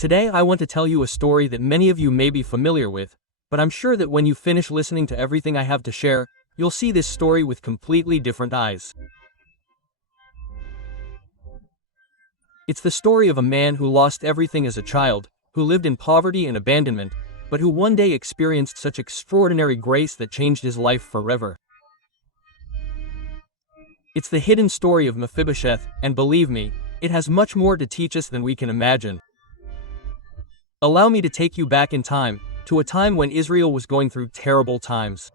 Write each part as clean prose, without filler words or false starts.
Today I want to tell you a story that many of you may be familiar with, but I'm sure that when you finish listening to everything I have to share, you'll see this story with completely different eyes. It's the story of a man who lost everything as a child, who lived in poverty and abandonment, but who one day experienced such extraordinary grace that changed his life forever. It's the hidden story of Mephibosheth, and believe me, it has much more to teach us than we can imagine. Allow me to take you back in time, to a time when Israel was going through terrible times.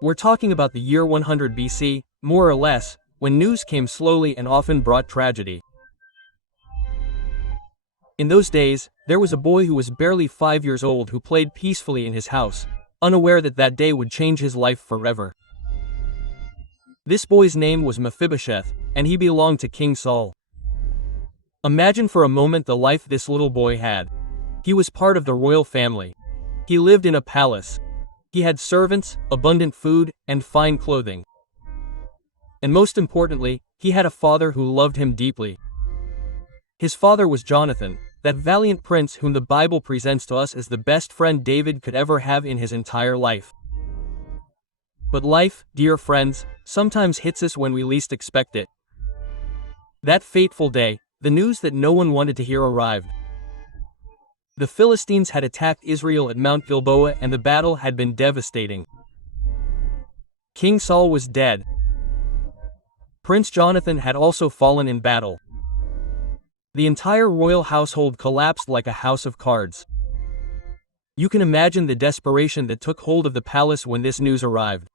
We're talking about the year 100 BC, more or less, when news came slowly and often brought tragedy. In those days, there was a boy who was barely 5 years old who played peacefully in his house, unaware that that day would change his life forever. This boy's name was Mephibosheth, and he belonged to King Saul. Imagine for a moment the life this little boy had. He was part of the royal family. He lived in a palace. He had servants, abundant food, and fine clothing. And most importantly, he had a father who loved him deeply. His father was Jonathan, that valiant prince whom the Bible presents to us as the best friend David could ever have in his entire life. But life, dear friends, sometimes hits us when we least expect it. That fateful day, the news that no one wanted to hear arrived. The Philistines had attacked Israel at Mount Gilboa and the battle had been devastating. King Saul was dead. Prince Jonathan had also fallen in battle. The entire royal household collapsed like a house of cards. You can imagine the desperation that took hold of the palace when this news arrived.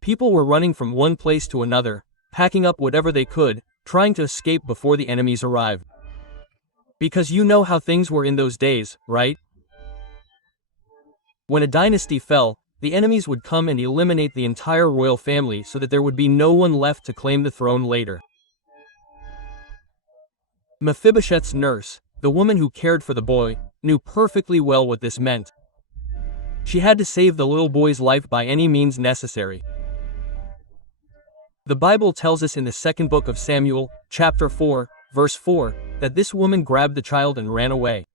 People were running from one place to another, packing up whatever they could, trying to escape before the enemies arrived. Because you know how things were in those days, right? When a dynasty fell, the enemies would come and eliminate the entire royal family so that there would be no one left to claim the throne later. Mephibosheth's nurse, the woman who cared for the boy, knew perfectly well what this meant. She had to save the little boy's life by any means necessary. The Bible tells us in the second book of Samuel, chapter 4, verse 4, that this woman grabbed the child and ran away.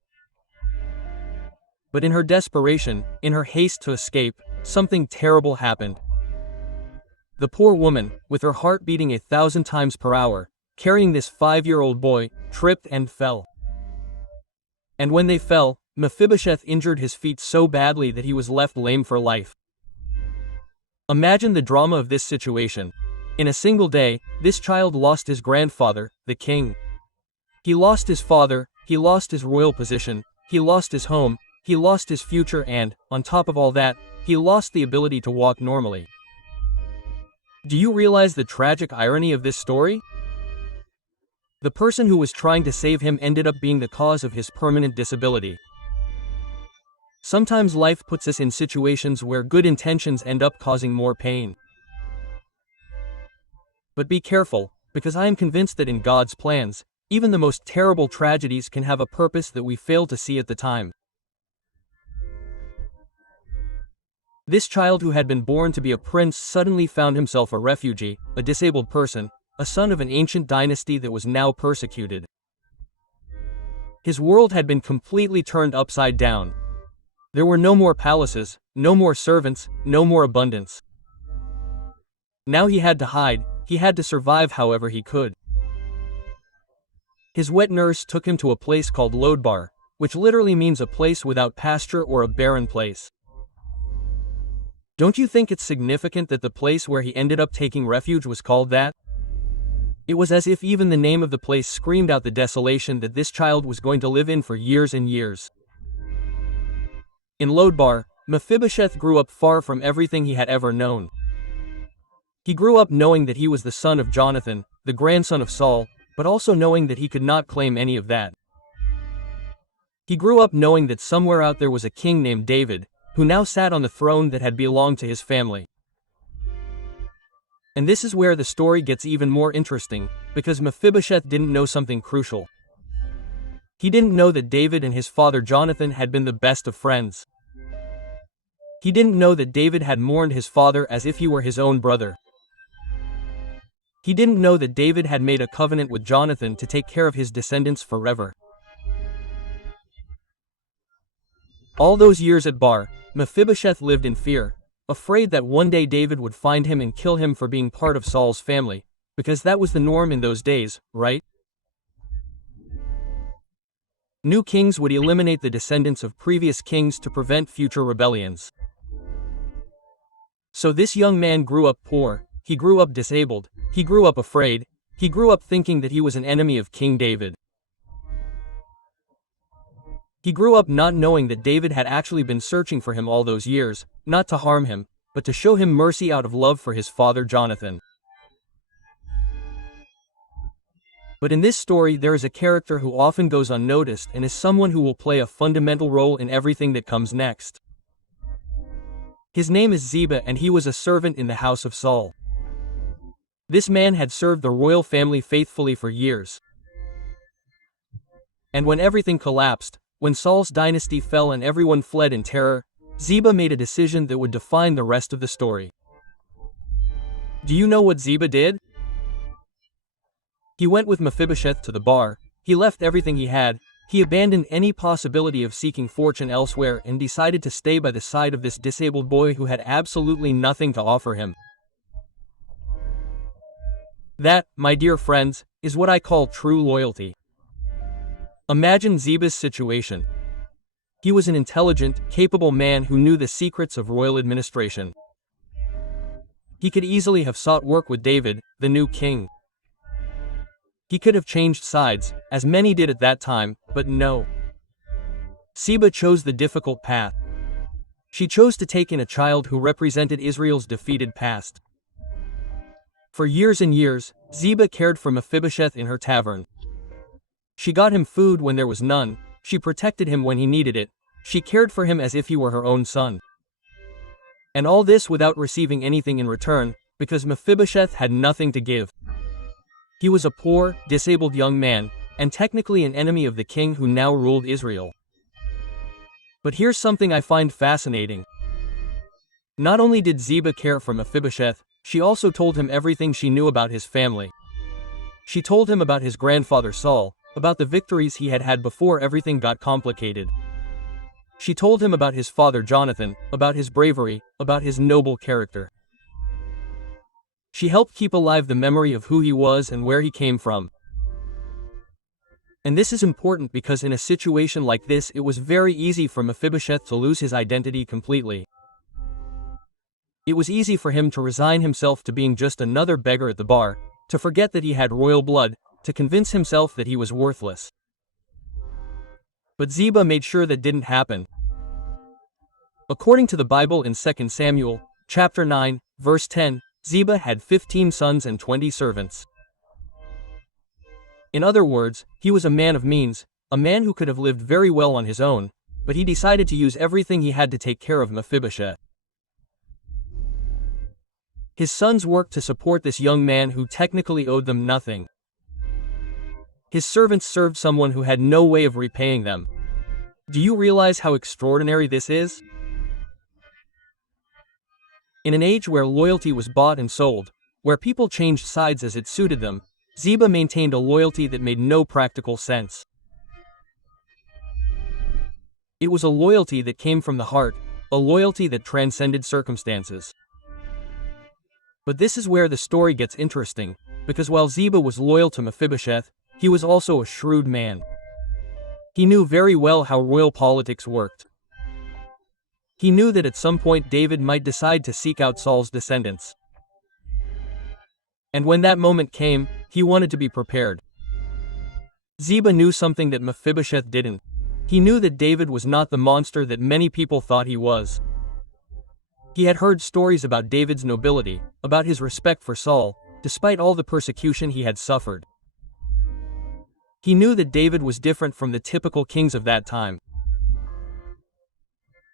But in her desperation, in her haste to escape, something terrible happened. The poor woman, with her heart beating 1,000 times per hour, carrying this 5-year-old boy, tripped and fell. And when they fell, Mephibosheth injured his feet so badly that he was left lame for life. Imagine the drama of this situation. In a single day, this child lost his grandfather, the king. He lost his father, he lost his royal position, he lost his home, he lost his future and, on top of all that, he lost the ability to walk normally. Do you realize the tragic irony of this story? The person who was trying to save him ended up being the cause of his permanent disability. Sometimes life puts us in situations where good intentions end up causing more pain. But be careful, because I am convinced that in God's plans, even the most terrible tragedies can have a purpose that we fail to see at the time. This child who had been born to be a prince suddenly found himself a refugee, a disabled person, a son of an ancient dynasty that was now persecuted. His world had been completely turned upside down. There were no more palaces, no more servants, no more abundance. Now he had to hide, he had to survive however he could. His wet nurse took him to a place called Lodebar, which literally means a place without pasture or a barren place. Don't you think it's significant that the place where he ended up taking refuge was called that? It was as if even the name of the place screamed out the desolation that this child was going to live in for years and years. In Lodebar, Mephibosheth grew up far from everything he had ever known. He grew up knowing that he was the son of Jonathan, the grandson of Saul, but also knowing that he could not claim any of that. He grew up knowing that somewhere out there was a king named David, who now sat on the throne that had belonged to his family. And this is where the story gets even more interesting, because Mephibosheth didn't know something crucial. He didn't know that David and his father Jonathan had been the best of friends. He didn't know that David had mourned his father as if he were his own brother. He didn't know that David had made a covenant with Jonathan to take care of his descendants forever. All those years at Bar, Mephibosheth lived in fear, afraid that one day David would find him and kill him for being part of Saul's family, because that was the norm in those days, right? New kings would eliminate the descendants of previous kings to prevent future rebellions. So this young man grew up poor, he grew up disabled, he grew up afraid, he grew up thinking that he was an enemy of King David. He grew up not knowing that David had actually been searching for him all those years, not to harm him, but to show him mercy out of love for his father Jonathan. But in this story there is a character who often goes unnoticed and is someone who will play a fundamental role in everything that comes next. His name is Ziba and he was a servant in the house of Saul. This man had served the royal family faithfully for years. And when everything collapsed, when Saul's dynasty fell and everyone fled in terror, Ziba made a decision that would define the rest of the story. Do you know what Ziba did? He went with Mephibosheth to the bar, he left everything he had, he abandoned any possibility of seeking fortune elsewhere and decided to stay by the side of this disabled boy who had absolutely nothing to offer him. That, my dear friends, is what I call true loyalty. Imagine Ziba's situation. He was an intelligent, capable man who knew the secrets of royal administration. He could easily have sought work with David, the new king. He could have changed sides, as many did at that time, but no. Ziba chose the difficult path. She chose to take in a child who represented Israel's defeated past. For years and years, Ziba cared for Mephibosheth in her tavern. She got him food when there was none, she protected him when he needed it, she cared for him as if he were her own son. And all this without receiving anything in return, because Mephibosheth had nothing to give. He was a poor, disabled young man, and technically an enemy of the king who now ruled Israel. But here's something I find fascinating. Not only did Ziba care for Mephibosheth, she also told him everything she knew about his family. She told him about his grandfather Saul, about the victories he had had before everything got complicated. She told him about his father Jonathan, about his bravery, about his noble character. She helped keep alive the memory of who he was and where he came from. And this is important because in a situation like this it was very easy for Mephibosheth to lose his identity completely. It was easy for him to resign himself to being just another beggar at the bar, to forget that he had royal blood, to convince himself that he was worthless. But Ziba made sure that didn't happen. According to the Bible in 2 Samuel, chapter 9, verse 10, Ziba had 15 sons and 20 servants. In other words, he was a man of means, a man who could have lived very well on his own, but he decided to use everything he had to take care of Mephibosheth. His sons worked to support this young man who technically owed them nothing. His servants served someone who had no way of repaying them. Do you realize how extraordinary this is? In an age where loyalty was bought and sold, where people changed sides as it suited them, Ziba maintained a loyalty that made no practical sense. It was a loyalty that came from the heart, a loyalty that transcended circumstances. But this is where the story gets interesting, because while Ziba was loyal to Mephibosheth, he was also a shrewd man. He knew very well how royal politics worked. He knew that at some point David might decide to seek out Saul's descendants. And when that moment came, he wanted to be prepared. Ziba knew something that Mephibosheth didn't. He knew that David was not the monster that many people thought he was. He had heard stories about David's nobility, about his respect for Saul, despite all the persecution he had suffered. He knew that David was different from the typical kings of that time.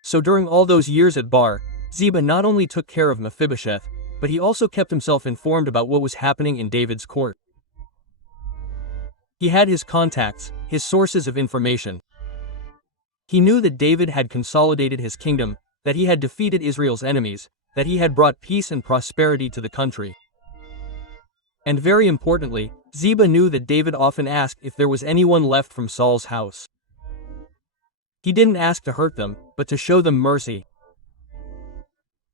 So during all those years at Bar, Ziba not only took care of Mephibosheth, but he also kept himself informed about what was happening in David's court. He had his contacts, his sources of information. He knew that David had consolidated his kingdom, that he had defeated Israel's enemies, that he had brought peace and prosperity to the country. And very importantly, Ziba knew that David often asked if there was anyone left from Saul's house. He didn't ask to hurt them, but to show them mercy.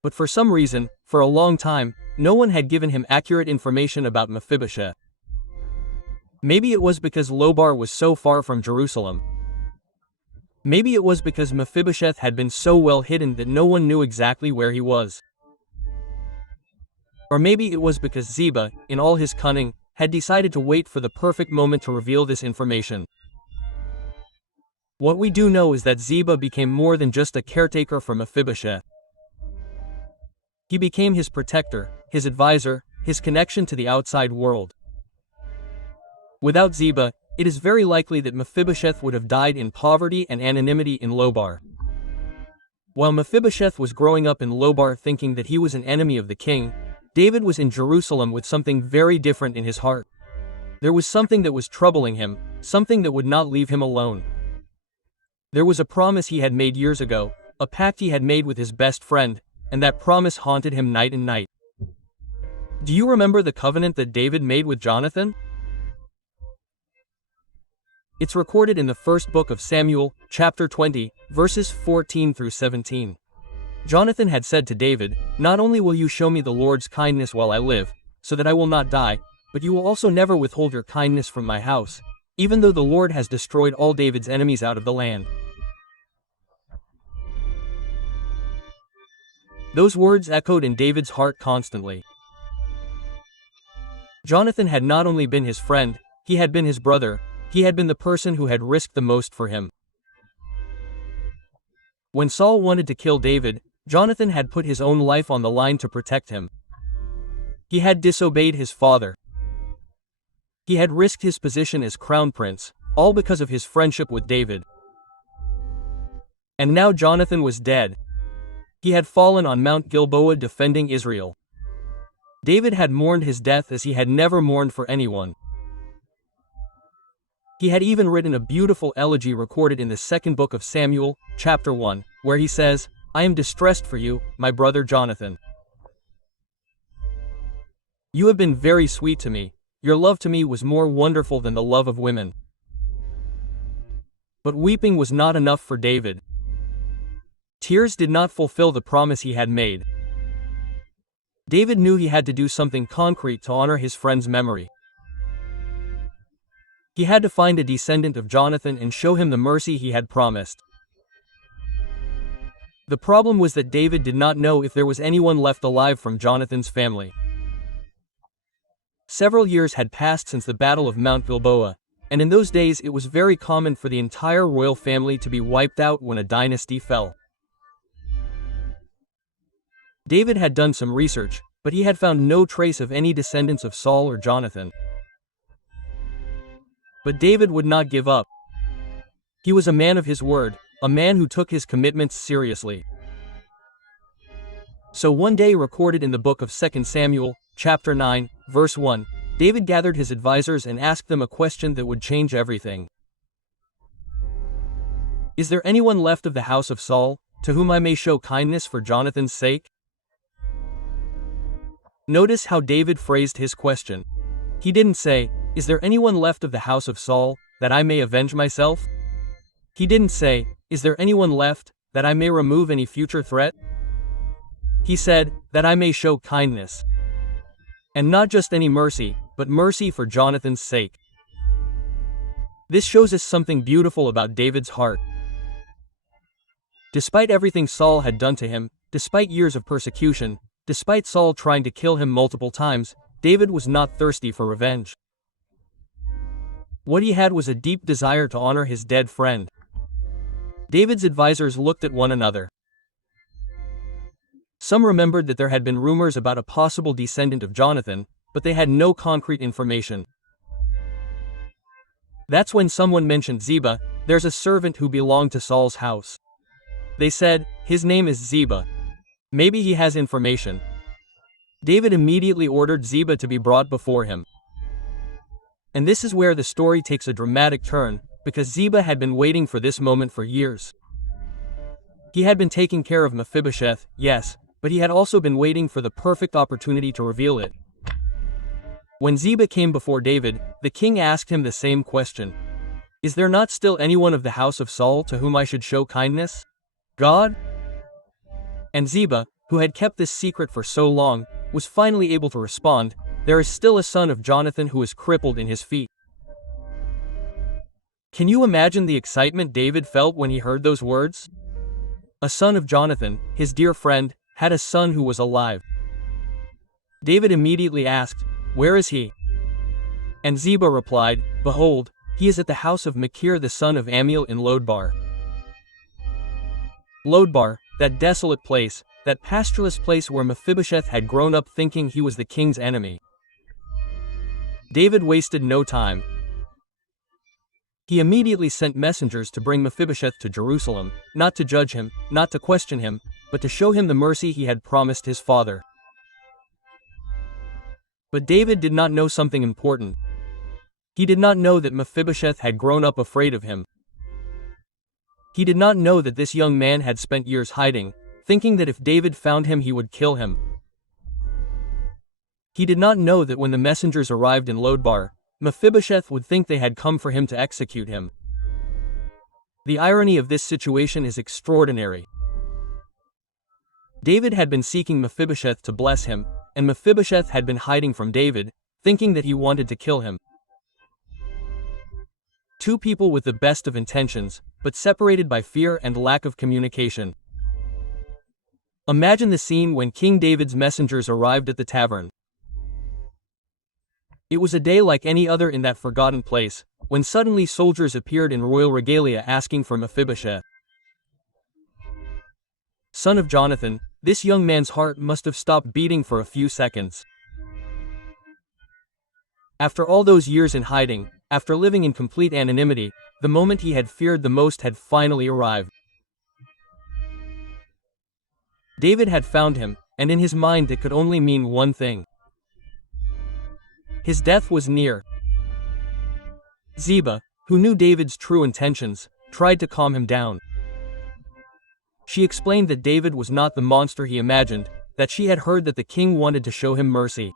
But for some reason, for a long time, no one had given him accurate information about Mephibosheth. Maybe it was because Lobar was so far from Jerusalem. Maybe it was because Mephibosheth had been so well hidden that no one knew exactly where he was. Or maybe it was because Ziba, in all his cunning, had decided to wait for the perfect moment to reveal this information. What we do know is that Ziba became more than just a caretaker for Mephibosheth. He became his protector, his advisor, his connection to the outside world. Without Ziba, it is very likely that Mephibosheth would have died in poverty and anonymity in Lobar. While Mephibosheth was growing up in Lobar thinking that he was an enemy of the king, David was in Jerusalem with something very different in his heart. There was something that was troubling him, something that would not leave him alone. There was a promise he had made years ago, a pact he had made with his best friend, and that promise haunted him night and night. Do you remember the covenant that David made with Jonathan? It's recorded in the first book of Samuel, chapter 20, verses 14 through 17. Jonathan had said to David, "Not only will you show me the Lord's kindness while I live, so that I will not die, but you will also never withhold your kindness from my house, even though the Lord has destroyed all David's enemies out of the land." Those words echoed in David's heart constantly. Jonathan had not only been his friend, he had been his brother, he had been the person who had risked the most for him. When Saul wanted to kill David, Jonathan had put his own life on the line to protect him. He had disobeyed his father. He had risked his position as crown prince, all because of his friendship with David. And now Jonathan was dead. He had fallen on Mount Gilboa defending Israel. David had mourned his death as he had never mourned for anyone. He had even written a beautiful elegy recorded in the second book of Samuel, chapter 1, where he says, "I am distressed for you, my brother Jonathan. You have been very sweet to me. Your love to me was more wonderful than the love of women." But weeping was not enough for David. Tears did not fulfill the promise he had made. David knew he had to do something concrete to honor his friend's memory. He had to find a descendant of Jonathan and show him the mercy he had promised. The problem was that David did not know if there was anyone left alive from Jonathan's family. Several years had passed since the Battle of Mount Gilboa, and in those days it was very common for the entire royal family to be wiped out when a dynasty fell. David had done some research, but he had found no trace of any descendants of Saul or Jonathan. But David would not give up. He was a man of his word, a man who took his commitments seriously. So one day, recorded in the book of 2 Samuel, chapter 9, verse 1, David gathered his advisors and asked them a question that would change everything. "Is there anyone left of the house of Saul, to whom I may show kindness for Jonathan's sake?" Notice how David phrased his question. He didn't say, "Is there anyone left of the house of Saul, that I may avenge myself?" He didn't say, "Is there anyone left, that I may remove any future threat?" He said, "That I may show kindness." And not just any mercy, but mercy for Jonathan's sake. This shows us something beautiful about David's heart. Despite everything Saul had done to him, despite years of persecution, despite Saul trying to kill him multiple times, David was not thirsty for revenge. What he had was a deep desire to honor his dead friend. David's advisors looked at one another. Some remembered that there had been rumors about a possible descendant of Jonathan, but they had no concrete information. That's when someone mentioned Ziba. "There's a servant who belonged to Saul's house." They said, "His name is Ziba. Maybe he has information." David immediately ordered Ziba to be brought before him. And this is where the story takes a dramatic turn, because Ziba had been waiting for this moment for years. He had been taking care of Mephibosheth, yes, but he had also been waiting for the perfect opportunity to reveal it. When Ziba came before David, the king asked him the same question. Is there not still anyone of the house of Saul to whom I should show kindness? God? And Ziba, who had kept this secret for so long, was finally able to respond, there is still a son of Jonathan who is crippled in his feet. Can you imagine the excitement David felt when he heard those words? A son of Jonathan, his dear friend, had a son who was alive. David immediately asked, Where is he? And Ziba replied, Behold, he is at the house of Machir the son of Ammiel in Lodebar. Lodebar, that desolate place, that pastureless place where Mephibosheth had grown up thinking he was the king's enemy. David wasted no time. He immediately sent messengers to bring Mephibosheth to Jerusalem, not to judge him, not to question him, but to show him the mercy he had promised his father. But David did not know something important. He did not know that Mephibosheth had grown up afraid of him. He did not know that this young man had spent years hiding, thinking that if David found him he would kill him. He did not know that when the messengers arrived in Lodebar, Mephibosheth would think they had come for him to execute him. The irony of this situation is extraordinary. David had been seeking Mephibosheth to bless him, and Mephibosheth had been hiding from David, thinking that he wanted to kill him. Two people with the best of intentions, but separated by fear and lack of communication. Imagine the scene when King David's messengers arrived at the tavern. It was a day like any other in that forgotten place, when suddenly soldiers appeared in royal regalia asking for Mephibosheth. Son of Jonathan, this young man's heart must have stopped beating for a few seconds. After all those years in hiding, after living in complete anonymity, the moment he had feared the most had finally arrived. David had found him, and in his mind it could only mean one thing. His death was near. Ziba, who knew David's true intentions, tried to calm him down. She explained that David was not the monster he imagined, that she had heard that the king wanted to show him mercy.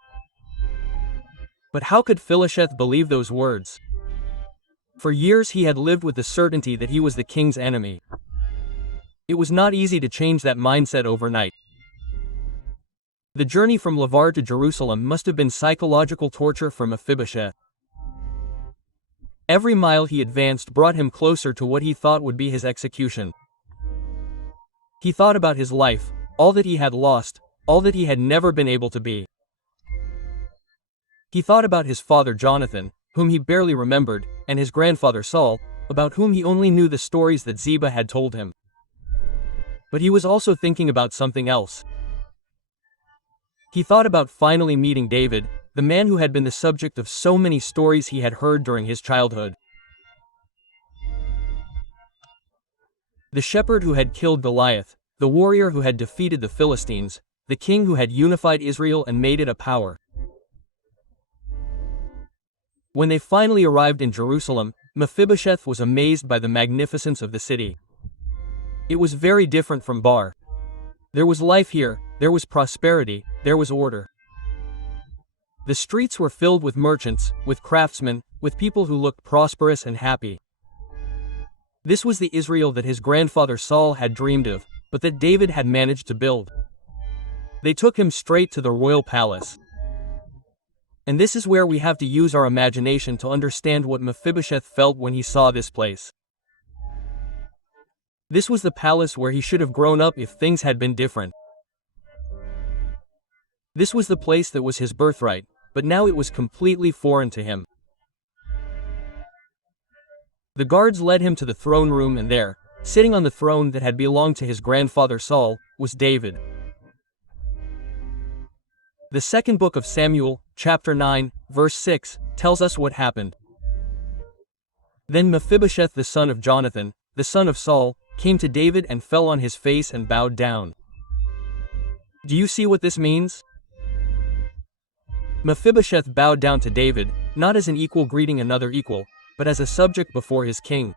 But how could Mephibosheth believe those words? For years he had lived with the certainty that he was the king's enemy. It was not easy to change that mindset overnight. The journey from Lodebar to Jerusalem must have been psychological torture for Mephibosheth. Every mile he advanced brought him closer to what he thought would be his execution. He thought about his life, all that he had lost, all that he had never been able to be. He thought about his father Jonathan, whom he barely remembered, and his grandfather Saul, about whom he only knew the stories that Ziba had told him. But he was also thinking about something else. He thought about finally meeting David, the man who had been the subject of so many stories he had heard during his childhood. The shepherd who had killed Goliath, the warrior who had defeated the Philistines, the king who had unified Israel and made it a power. When they finally arrived in Jerusalem, Mephibosheth was amazed by the magnificence of the city. It was very different from Bar. There was life here, there was prosperity, there was order. The streets were filled with merchants, with craftsmen, with people who looked prosperous and happy. This was the Israel that his grandfather Saul had dreamed of, but that David had managed to build. They took him straight to the royal palace. And this is where we have to use our imagination to understand what Mephibosheth felt when he saw this place. This was the palace where he should have grown up if things had been different. This was the place that was his birthright, but now it was completely foreign to him. The guards led him to the throne room, and there, sitting on the throne that had belonged to his grandfather Saul, was David. The second book of Samuel, chapter 9, verse 6, tells us what happened. Then Mephibosheth the son of Jonathan, the son of Saul, came to David and fell on his face and bowed down. Do you see what this means? Mephibosheth bowed down to David, not as an equal greeting another equal, but as a subject before his king.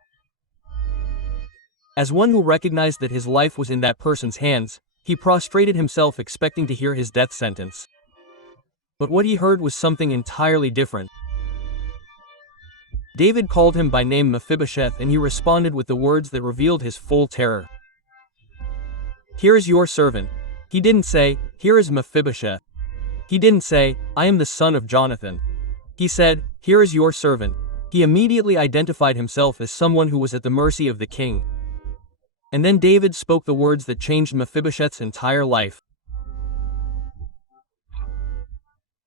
As one who recognized that his life was in that person's hands, he prostrated himself expecting to hear his death sentence. But what he heard was something entirely different. David called him by name Mephibosheth, and he responded with the words that revealed his full terror. "Here is your servant." He didn't say, "Here is Mephibosheth." He didn't say, "I am the son of Jonathan." He said, "Here is your servant." He immediately identified himself as someone who was at the mercy of the king. And then David spoke the words that changed Mephibosheth's entire life.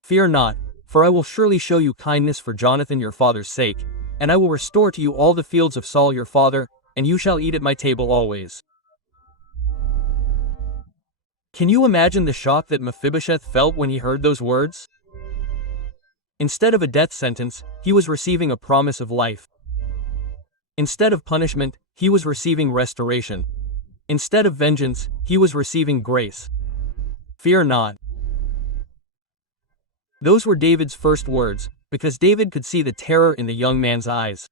"Fear not, for I will surely show you kindness for Jonathan your father's sake, and I will restore to you all the fields of Saul your father, and you shall eat at my table always." Can you imagine the shock that Mephibosheth felt when he heard those words? Instead of a death sentence, he was receiving a promise of life. Instead of punishment, he was receiving restoration. Instead of vengeance, he was receiving grace. Fear not. Those were David's first words, because David could see the terror in the young man's eyes.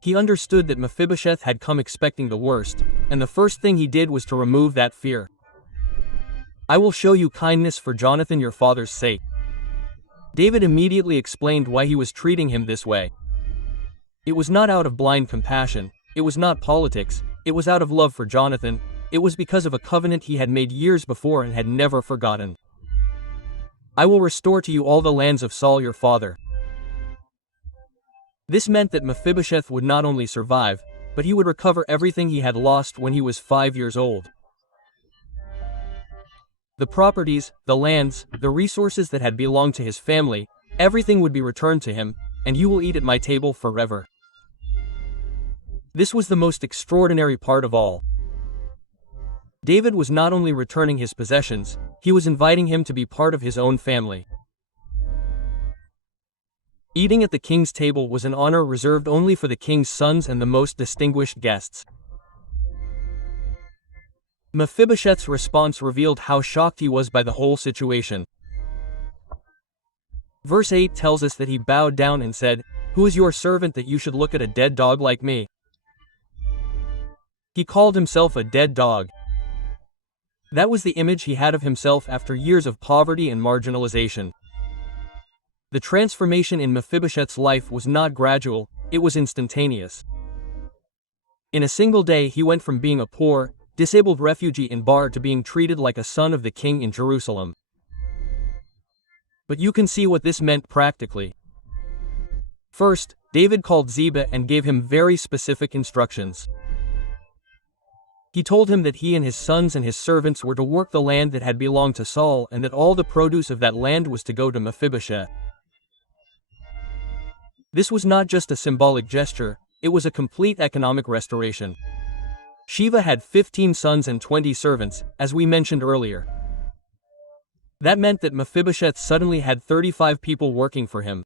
He understood that Mephibosheth had come expecting the worst, and the first thing he did was to remove that fear. "I will show you kindness for Jonathan your father's sake." David immediately explained why he was treating him this way. It was not out of blind compassion, it was not politics, it was out of love for Jonathan, it was because of a covenant he had made years before and had never forgotten. "I will restore to you all the lands of Saul your father." This meant that Mephibosheth would not only survive, but he would recover everything he had lost when he was 5 years old. The properties, the lands, the resources that had belonged to his family, everything would be returned to him, and you will eat at my table forever. This was the most extraordinary part of all. David was not only returning his possessions, he was inviting him to be part of his own family. Eating at the king's table was an honor reserved only for the king's sons and the most distinguished guests. Mephibosheth's response revealed how shocked he was by the whole situation. Verse 8 tells us that he bowed down and said, "Who is your servant that you should look at a dead dog like me?" He called himself a dead dog. That was the image he had of himself after years of poverty and marginalization. The transformation in Mephibosheth's life was not gradual, it was instantaneous. In a single day he went from being a poor, disabled refugee in Bar to being treated like a son of the king in Jerusalem. But you can see what this meant practically. First, David called Ziba and gave him very specific instructions. He told him that he and his sons and his servants were to work the land that had belonged to Saul and that all the produce of that land was to go to Mephibosheth. This was not just a symbolic gesture, it was a complete economic restoration. Shiva had 15 sons and 20 servants, as we mentioned earlier. That meant that Mephibosheth suddenly had 35 people working for him.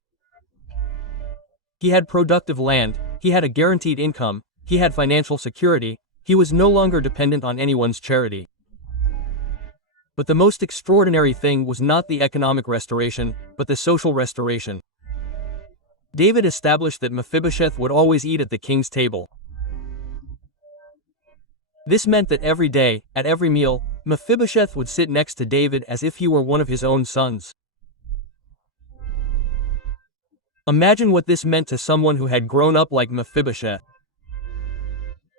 He had productive land, he had a guaranteed income, he had financial security, he was no longer dependent on anyone's charity. But the most extraordinary thing was not the economic restoration, but the social restoration. David established that Mephibosheth would always eat at the king's table. This meant that every day, at every meal, Mephibosheth would sit next to David as if he were one of his own sons. Imagine what this meant to someone who had grown up like Mephibosheth.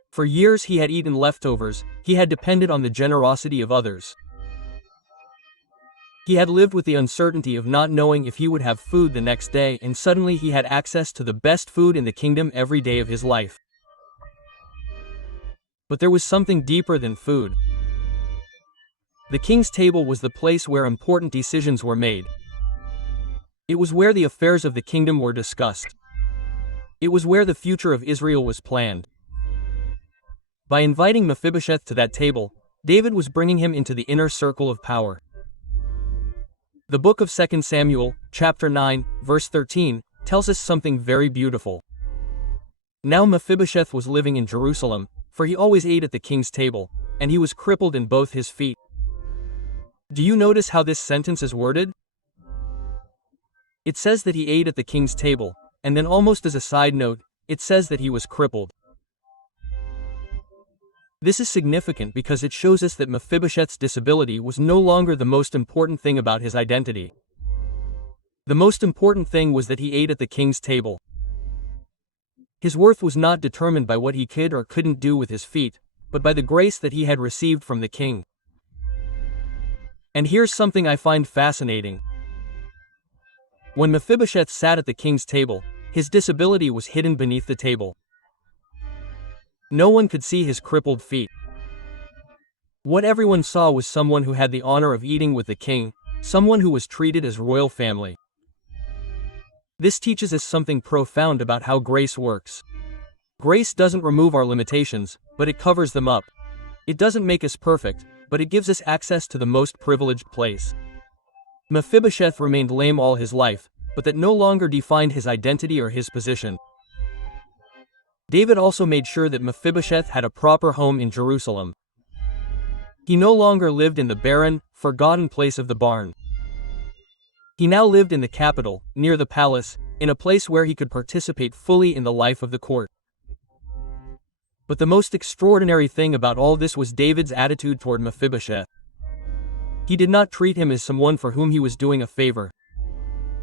For years he had eaten leftovers, he had depended on the generosity of others. He had lived with the uncertainty of not knowing if he would have food the next day, and suddenly he had access to the best food in the kingdom every day of his life. But there was something deeper than food. The king's table was the place where important decisions were made. It was where the affairs of the kingdom were discussed. It was where the future of Israel was planned. By inviting Mephibosheth to that table, David was bringing him into the inner circle of power. The book of 2 Samuel, chapter 9, verse 13, tells us something very beautiful. Now Mephibosheth was living in Jerusalem, for he always ate at the king's table, and he was crippled in both his feet. Do you notice how this sentence is worded? It says that he ate at the king's table, and then almost as a side note, it says that he was crippled. This is significant because it shows us that Mephibosheth's disability was no longer the most important thing about his identity. The most important thing was that he ate at the king's table. His worth was not determined by what he could or couldn't do with his feet, but by the grace that he had received from the king. And here's something I find fascinating. When Mephibosheth sat at the king's table, his disability was hidden beneath the table. No one could see his crippled feet. What everyone saw was someone who had the honor of eating with the king, someone who was treated as royal family. This teaches us something profound about how grace works. Grace doesn't remove our limitations, but it covers them up. It doesn't make us perfect, but it gives us access to the most privileged place. Mephibosheth remained lame all his life, but that no longer defined his identity or his position. David also made sure that Mephibosheth had a proper home in Jerusalem. He no longer lived in the barren, forgotten place of the barn. He now lived in the capital, near the palace, in a place where he could participate fully in the life of the court. But the most extraordinary thing about all this was David's attitude toward Mephibosheth. He did not treat him as someone for whom he was doing a favor.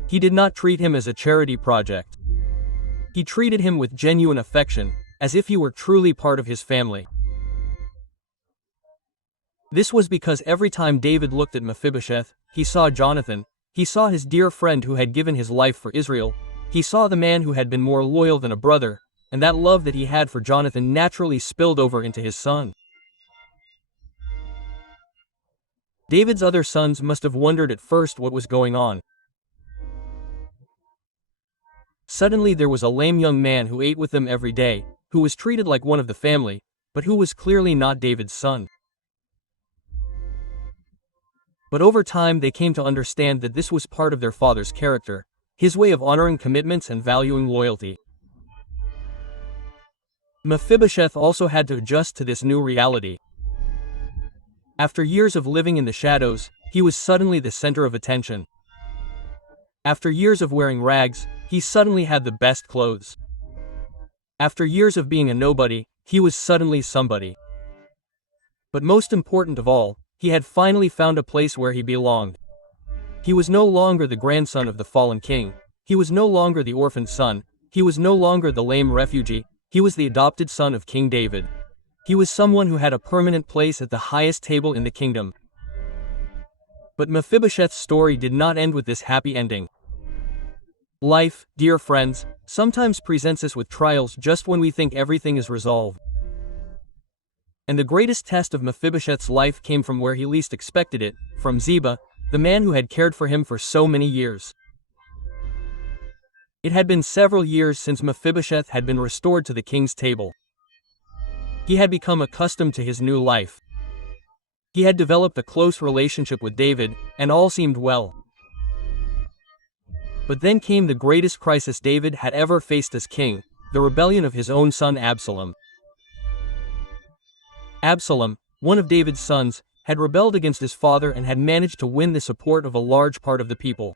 He did not treat him as a charity project. He treated him with genuine affection, as if he were truly part of his family. This was because every time David looked at Mephibosheth, he saw Jonathan, he saw his dear friend who had given his life for Israel, he saw the man who had been more loyal than a brother, and that love that he had for Jonathan naturally spilled over into his son. David's other sons must have wondered at first what was going on. Suddenly there was a lame young man who ate with them every day, who was treated like one of the family, but who was clearly not David's son. But over time they came to understand that this was part of their father's character, his way of honoring commitments and valuing loyalty. Mephibosheth also had to adjust to this new reality. After years of living in the shadows, he was suddenly the center of attention. After years of wearing rags, he suddenly had the best clothes. After years of being a nobody, he was suddenly somebody. But most important of all, he had finally found a place where he belonged. He was no longer the grandson of the fallen king. He was no longer the orphaned son. He was no longer the lame refugee. He was the adopted son of King David. He was someone who had a permanent place at the highest table in the kingdom. But Mephibosheth's story did not end with this happy ending. Life, dear friends, sometimes presents us with trials just when we think everything is resolved. And the greatest test of Mephibosheth's life came from where he least expected it, from Ziba, the man who had cared for him for so many years. It had been several years since Mephibosheth had been restored to the king's table. He had become accustomed to his new life. He had developed a close relationship with David, and all seemed well. But then came the greatest crisis David had ever faced as king, the rebellion of his own son Absalom. Absalom, one of David's sons, had rebelled against his father and had managed to win the support of a large part of the people.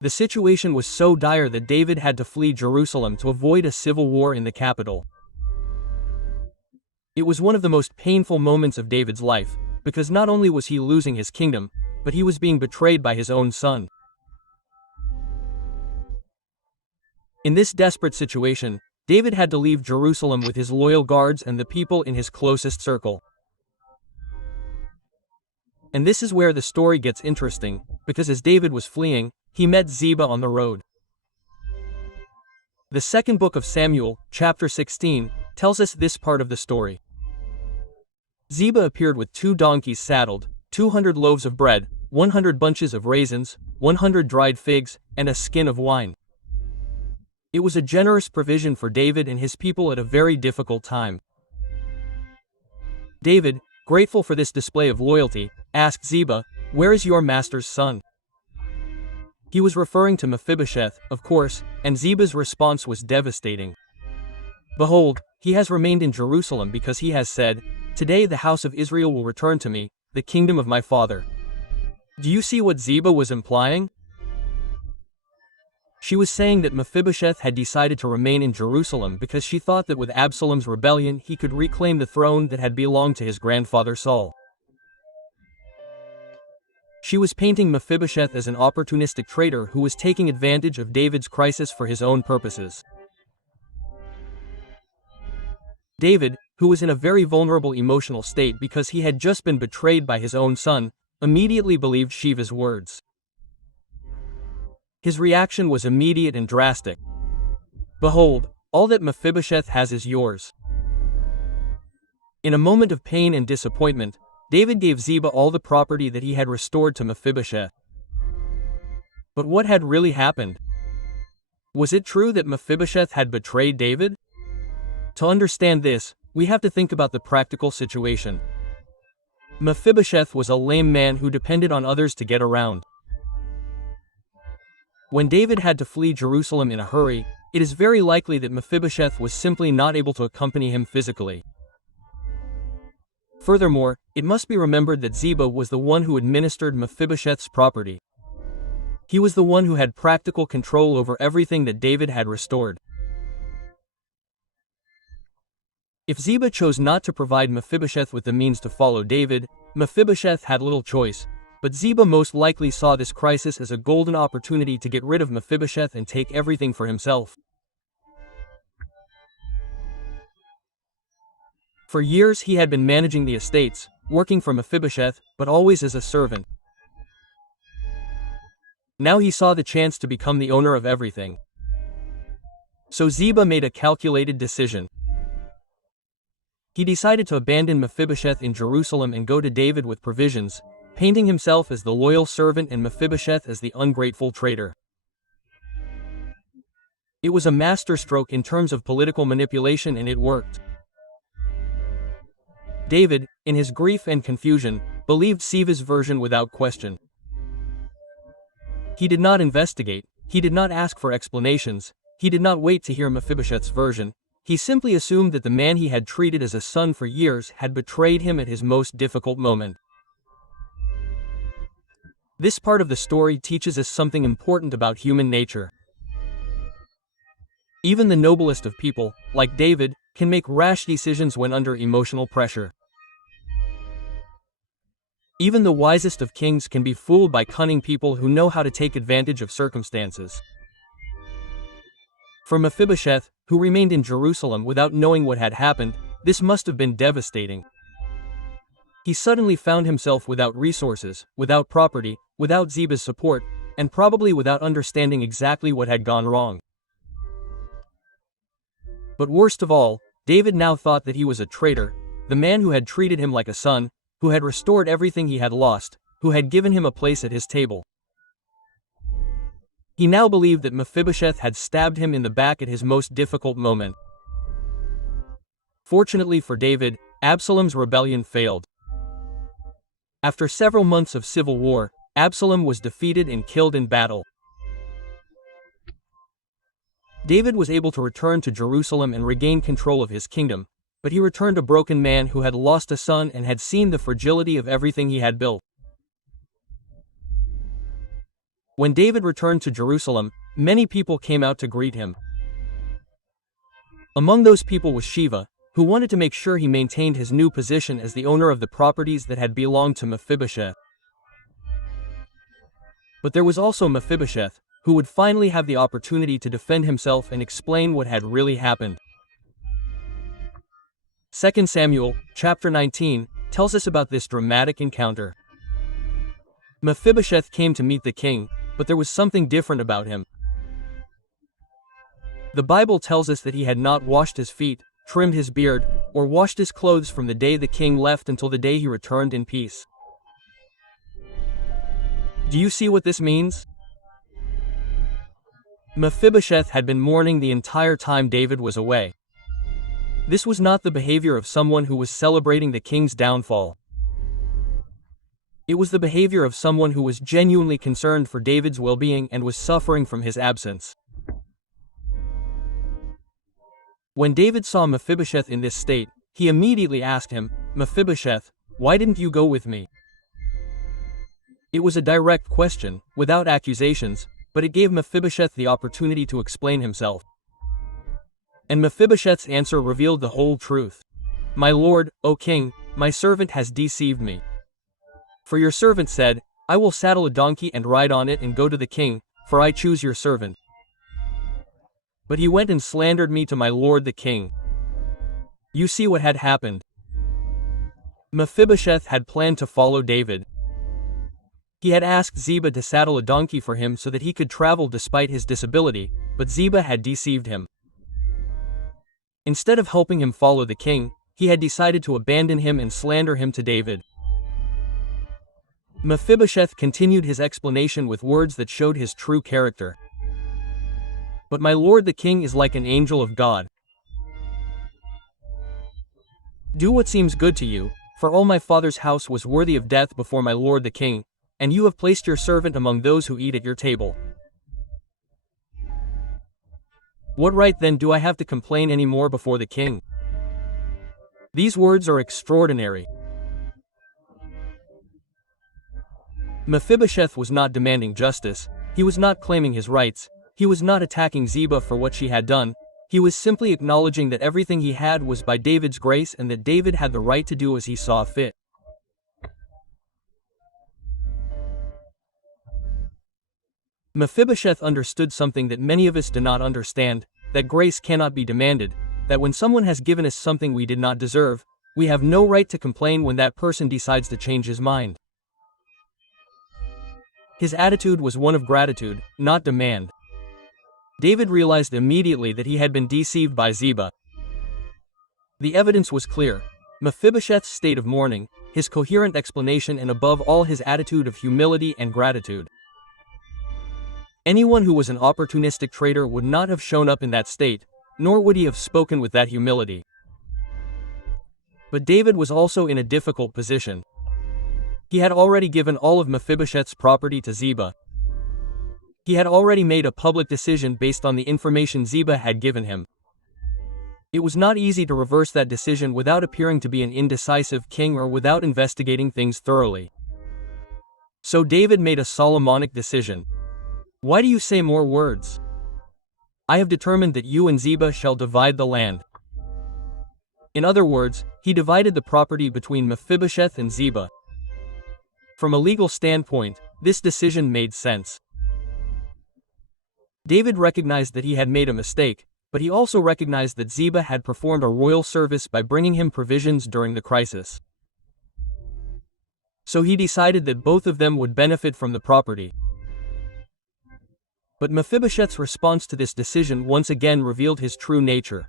The situation was so dire that David had to flee Jerusalem to avoid a civil war in the capital. It was one of the most painful moments of David's life, because not only was he losing his kingdom, but he was being betrayed by his own son. In this desperate situation, David had to leave Jerusalem with his loyal guards and the people in his closest circle. And this is where the story gets interesting, because as David was fleeing, he met Ziba on the road. The second book of Samuel, chapter 16, tells us this part of the story. Ziba appeared with 2 donkeys saddled, 200 loaves of bread, 100 bunches of raisins, 100 dried figs, and a skin of wine. It was a generous provision for David and his people at a very difficult time. David, grateful for this display of loyalty, asked Ziba, "Where is your master's son?" He was referring to Mephibosheth, of course, and Ziba's response was devastating. "Behold, he has remained in Jerusalem because he has said, 'Today the house of Israel will return to me, the kingdom of my father.'" Do you see what Ziba was implying? She was saying that Mephibosheth had decided to remain in Jerusalem because she thought that with Absalom's rebellion he could reclaim the throne that had belonged to his grandfather Saul. She was painting Mephibosheth as an opportunistic traitor who was taking advantage of David's crisis for his own purposes. David, who was in a very vulnerable emotional state because he had just been betrayed by his own son, immediately believed Shiva's words. His reaction was immediate and drastic. "Behold, all that Mephibosheth has is yours." In a moment of pain and disappointment, David gave Ziba all the property that he had restored to Mephibosheth. But what had really happened? Was it true that Mephibosheth had betrayed David? To understand this, we have to think about the practical situation. Mephibosheth was a lame man who depended on others to get around. When David had to flee Jerusalem in a hurry, it is very likely that Mephibosheth was simply not able to accompany him physically. Furthermore, it must be remembered that Ziba was the one who administered Mephibosheth's property. He was the one who had practical control over everything that David had restored. If Ziba chose not to provide Mephibosheth with the means to follow David, Mephibosheth had little choice, but Ziba most likely saw this crisis as a golden opportunity to get rid of Mephibosheth and take everything for himself. For years he had been managing the estates, working for Mephibosheth, but always as a servant. Now he saw the chance to become the owner of everything. So Ziba made a calculated decision. He decided to abandon Mephibosheth in Jerusalem and go to David with provisions, painting himself as the loyal servant and Mephibosheth as the ungrateful traitor. It was a masterstroke in terms of political manipulation, and it worked. David, in his grief and confusion, believed Ziba's version without question. He did not investigate, he did not ask for explanations, he did not wait to hear Mephibosheth's version. He simply assumed that the man he had treated as a son for years had betrayed him at his most difficult moment. This part of the story teaches us something important about human nature. Even the noblest of people, like David, can make rash decisions when under emotional pressure. Even the wisest of kings can be fooled by cunning people who know how to take advantage of circumstances. For Mephibosheth, who remained in Jerusalem without knowing what had happened, this must have been devastating. He suddenly found himself without resources, without property, without Ziba's support, and probably without understanding exactly what had gone wrong. But worst of all, David now thought that he was a traitor, the man who had treated him like a son, who had restored everything he had lost, who had given him a place at his table. He now believed that Mephibosheth had stabbed him in the back at his most difficult moment. Fortunately for David, Absalom's rebellion failed. After several months of civil war, Absalom was defeated and killed in battle. David was able to return to Jerusalem and regain control of his kingdom, but he returned a broken man who had lost a son and had seen the fragility of everything he had built. When David returned to Jerusalem, many people came out to greet him. Among those people was Shiva, who wanted to make sure he maintained his new position as the owner of the properties that had belonged to Mephibosheth. But there was also Mephibosheth, who would finally have the opportunity to defend himself and explain what had really happened. 2 Samuel, chapter 19, tells us about this dramatic encounter. Mephibosheth came to meet the king, but there was something different about him. The Bible tells us that he had not washed his feet, trimmed his beard, or washed his clothes from the day the king left until the day he returned in peace. Do you see what this means? Mephibosheth had been mourning the entire time David was away. This was not the behavior of someone who was celebrating the king's downfall. It was the behavior of someone who was genuinely concerned for David's well-being and was suffering from his absence. When David saw Mephibosheth in this state, he immediately asked him, "Mephibosheth, why didn't you go with me?" It was a direct question, without accusations, but it gave Mephibosheth the opportunity to explain himself. And Mephibosheth's answer revealed the whole truth. "My lord, O king, my servant has deceived me. For your servant said, I will saddle a donkey and ride on it and go to the king, for I choose your servant. But he went and slandered me to my lord the king." You see what had happened. Mephibosheth had planned to follow David. He had asked Ziba to saddle a donkey for him so that he could travel despite his disability, but Ziba had deceived him. Instead of helping him follow the king, he had decided to abandon him and slander him to David. Mephibosheth continued his explanation with words that showed his true character. "But my lord the king is like an angel of God. Do what seems good to you, for all my father's house was worthy of death before my lord the king, and you have placed your servant among those who eat at your table. What right then do I have to complain any more before the king?" These words are extraordinary. Mephibosheth was not demanding justice, he was not claiming his rights, he was not attacking Ziba for what she had done, he was simply acknowledging that everything he had was by David's grace and that David had the right to do as he saw fit. Mephibosheth understood something that many of us do not understand, that grace cannot be demanded, that when someone has given us something we did not deserve, we have no right to complain when that person decides to change his mind. His attitude was one of gratitude, not demand. David realized immediately that he had been deceived by Ziba. The evidence was clear: Mephibosheth's state of mourning, his coherent explanation, and above all his attitude of humility and gratitude. Anyone who was an opportunistic traitor would not have shown up in that state, nor would he have spoken with that humility. But David was also in a difficult position. He had already given all of Mephibosheth's property to Ziba. He had already made a public decision based on the information Ziba had given him. It was not easy to reverse that decision without appearing to be an indecisive king or without investigating things thoroughly. So David made a Solomonic decision. "Why do you say more words? I have determined that you and Ziba shall divide the land." In other words, he divided the property between Mephibosheth and Ziba. From a legal standpoint, this decision made sense. David recognized that he had made a mistake, but he also recognized that Ziba had performed a royal service by bringing him provisions during the crisis. So he decided that both of them would benefit from the property. But Mephibosheth's response to this decision once again revealed his true nature.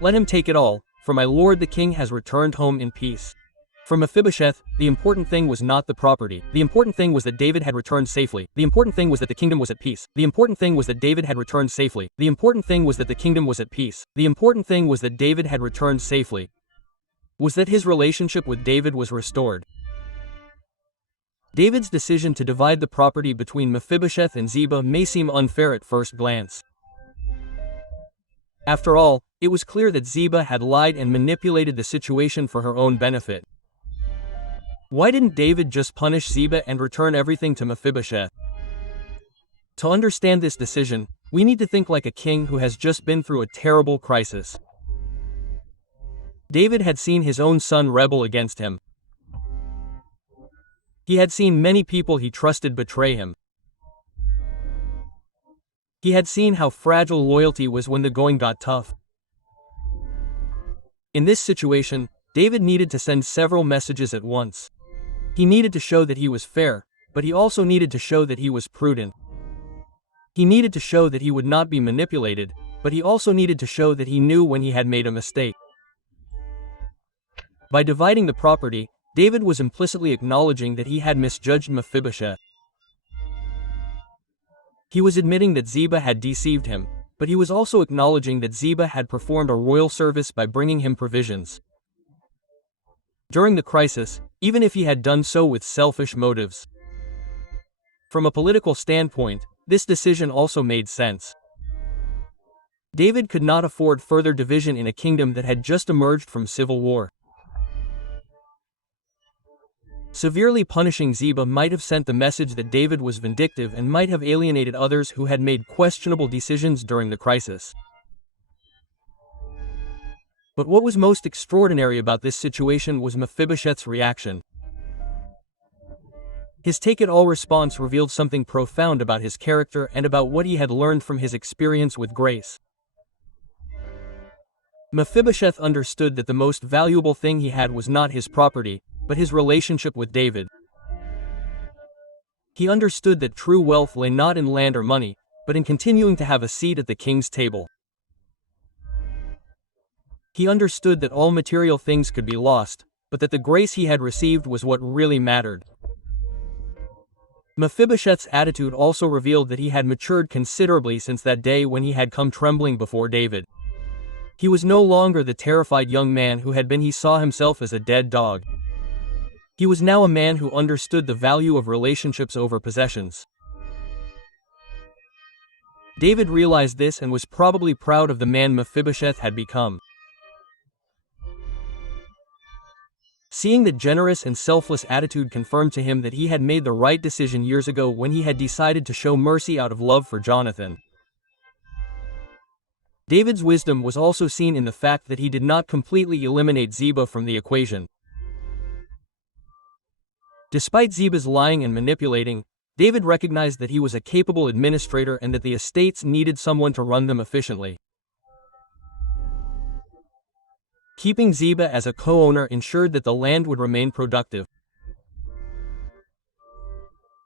"Let him take it all, for my lord the king has returned home in peace." For Mephibosheth, the important thing was not the property. The important thing was that David had returned safely. The important thing was that the kingdom was at peace. The important thing was that David had returned safely. The important thing was that the kingdom was at peace. The important thing was that David had returned safely. Was that his relationship with David was restored. David's decision to divide the property between Mephibosheth and Ziba may seem unfair at first glance. After all, it was clear that Ziba had lied and manipulated the situation for her own benefit. Why didn't David just punish Ziba and return everything to Mephibosheth? To understand this decision, we need to think like a king who has just been through a terrible crisis. David had seen his own son rebel against him. He had seen many people he trusted betray him. He had seen how fragile loyalty was when the going got tough. In this situation, David needed to send several messages at once. He needed to show that he was fair, but he also needed to show that he was prudent. He needed to show that he would not be manipulated, but he also needed to show that he knew when he had made a mistake. By dividing the property, David was implicitly acknowledging that he had misjudged Mephibosheth. He was admitting that Ziba had deceived him, but he was also acknowledging that Ziba had performed a royal service by bringing him provisions. During the crisis, even if he had done so with selfish motives. From a political standpoint, this decision also made sense. David could not afford further division in a kingdom that had just emerged from civil war. Severely punishing Ziba might have sent the message that David was vindictive and might have alienated others who had made questionable decisions during the crisis. But what was most extraordinary about this situation was Mephibosheth's reaction. His take-it-all response revealed something profound about his character and about what he had learned from his experience with grace. Mephibosheth understood that the most valuable thing he had was not his property, but his relationship with David. He understood that true wealth lay not in land or money, but in continuing to have a seat at the king's table. He understood that all material things could be lost, but that the grace he had received was what really mattered. Mephibosheth's attitude also revealed that he had matured considerably since that day when he had come trembling before David. He was no longer the terrified young man who had been. He saw himself as a dead dog. He was now a man who understood the value of relationships over possessions. David realized this and was probably proud of the man Mephibosheth had become. Seeing that generous and selfless attitude confirmed to him that he had made the right decision years ago when he had decided to show mercy out of love for Jonathan. David's wisdom was also seen in the fact that he did not completely eliminate Ziba from the equation. Despite Ziba's lying and manipulating, David recognized that he was a capable administrator and that the estates needed someone to run them efficiently. Keeping Ziba as a co-owner ensured that the land would remain productive.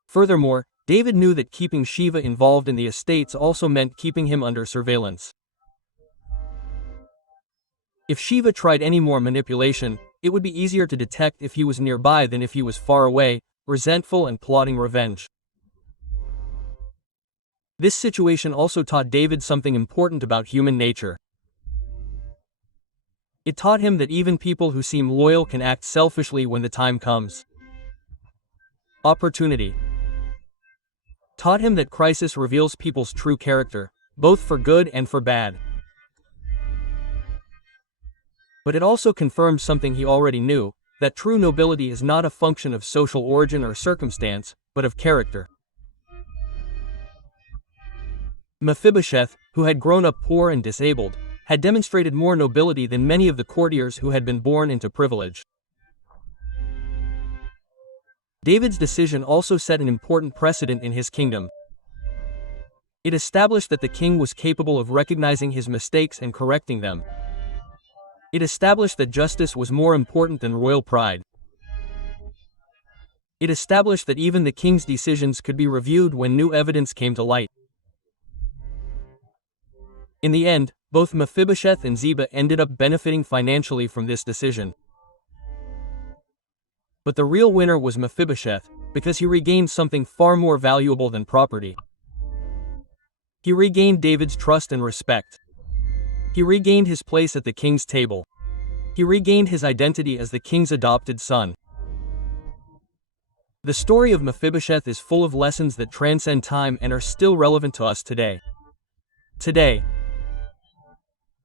Furthermore, David knew that keeping Shiva involved in the estates also meant keeping him under surveillance. If Shiva tried any more manipulation, it would be easier to detect if he was nearby than if he was far away, resentful and plotting revenge. This situation also taught David something important about human nature. It taught him that even people who seem loyal can act selfishly when the time comes. Opportunity taught him that crisis reveals people's true character, both for good and for bad. But it also confirmed something he already knew, that true nobility is not a function of social origin or circumstance, but of character. Mephibosheth, who had grown up poor and disabled, had demonstrated more nobility than many of the courtiers who had been born into privilege. David's decision also set an important precedent in his kingdom. It established that the king was capable of recognizing his mistakes and correcting them. It established that justice was more important than royal pride. It established that even the king's decisions could be reviewed when new evidence came to light. In the end, both Mephibosheth and Ziba ended up benefiting financially from this decision. But the real winner was Mephibosheth, because he regained something far more valuable than property. He regained David's trust and respect. He regained his place at the king's table. He regained his identity as the king's adopted son. The story of Mephibosheth is full of lessons that transcend time and are still relevant to us today.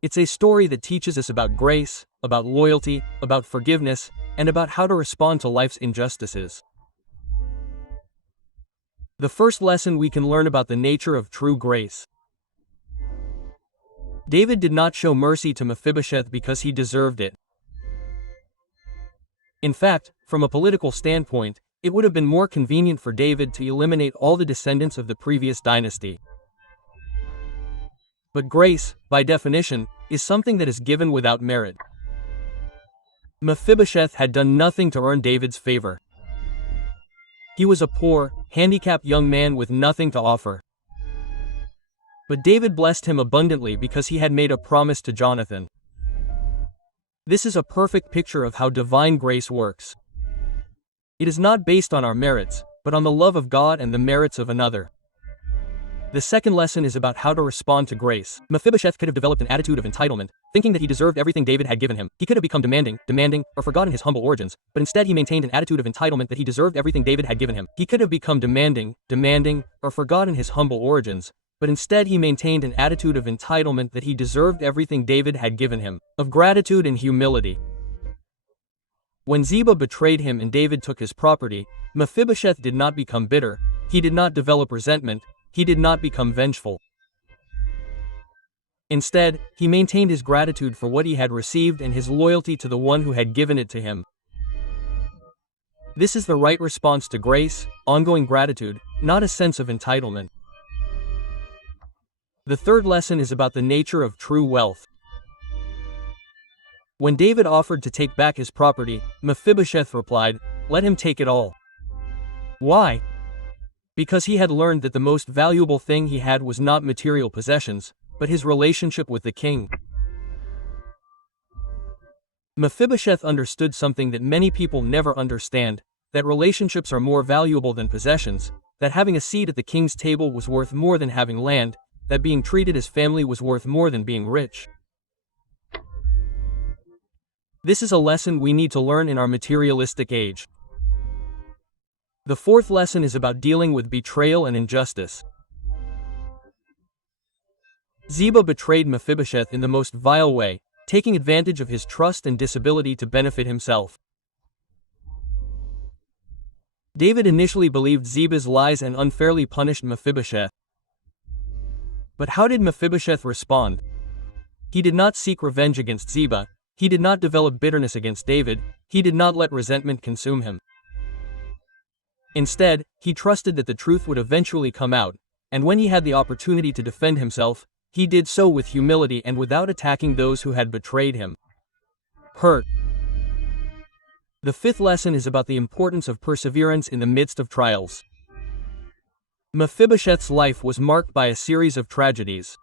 It's a story that teaches us about grace, about loyalty, about forgiveness, and about how to respond to life's injustices. The first lesson we can learn about the nature of true grace. David did not show mercy to Mephibosheth because he deserved it. In fact, from a political standpoint, it would have been more convenient for David to eliminate all the descendants of the previous dynasty. But grace, by definition, is something that is given without merit. Mephibosheth had done nothing to earn David's favor. He was a poor, handicapped young man with nothing to offer. But David blessed him abundantly because he had made a promise to Jonathan. This is a perfect picture of how divine grace works. It is not based on our merits, but on the love of God and the merits of another. The second lesson is about how to respond to grace. Mephibosheth could have developed an attitude of entitlement, thinking that he deserved everything David had given him. He could have become demanding, or forgotten his humble origins, but instead he maintained an attitude of entitlement that he deserved everything David had given him. He could have become demanding, or forgotten his humble origins, but instead he maintained an attitude of entitlement that he deserved everything David had given him, of gratitude and humility. When Ziba betrayed him and David took his property, Mephibosheth did not become bitter, he did not develop resentment, he did not become vengeful. Instead, he maintained his gratitude for what he had received and his loyalty to the one who had given it to him. This is the right response to grace, ongoing gratitude, not a sense of entitlement. The third lesson is about the nature of true wealth. When David offered to take back his property, Mephibosheth replied, "Let him take it all." Why? Because he had learned that the most valuable thing he had was not material possessions, but his relationship with the king. Mephibosheth understood something that many people never understand, that relationships are more valuable than possessions, that having a seat at the king's table was worth more than having land, that being treated as family was worth more than being rich. This is a lesson we need to learn in our materialistic age. The fourth lesson is about dealing with betrayal and injustice. Ziba betrayed Mephibosheth in the most vile way, taking advantage of his trust and disability to benefit himself. David initially believed Ziba's lies and unfairly punished Mephibosheth. But how did Mephibosheth respond? He did not seek revenge against Ziba, he did not develop bitterness against David, he did not let resentment consume him. Instead, he trusted that the truth would eventually come out, and when he had the opportunity to defend himself, he did so with humility and without attacking those who had betrayed him. Hurt. The fifth lesson is about the importance of perseverance in the midst of trials. Mephibosheth's life was marked by a series of tragedies.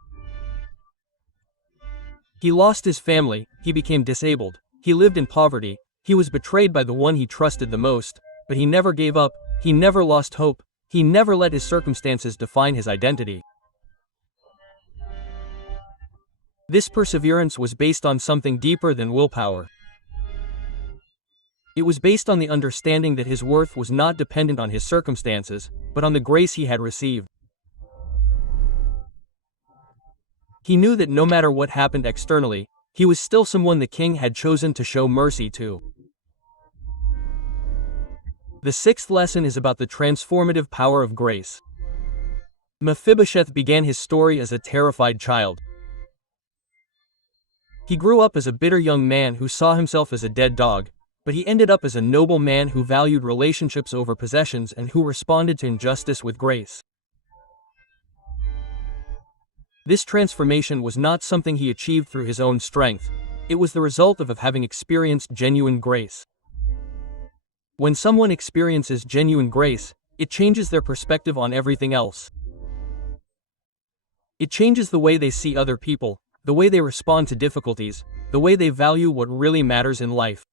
He lost his family, he became disabled, he lived in poverty, he was betrayed by the one he trusted the most, but he never gave up, he never lost hope, he never let his circumstances define his identity. This perseverance was based on something deeper than willpower. It was based on the understanding that his worth was not dependent on his circumstances, but on the grace he had received. He knew that no matter what happened externally, he was still someone the king had chosen to show mercy to. The sixth lesson is about the transformative power of grace. Mephibosheth began his story as a terrified child. He grew up as a bitter young man who saw himself as a dead dog, but he ended up as a noble man who valued relationships over possessions and who responded to injustice with grace. This transformation was not something he achieved through his own strength, it was the result of having experienced genuine grace. When someone experiences genuine grace, it changes their perspective on everything else. It changes the way they see other people, the way they respond to difficulties, the way they value what really matters in life.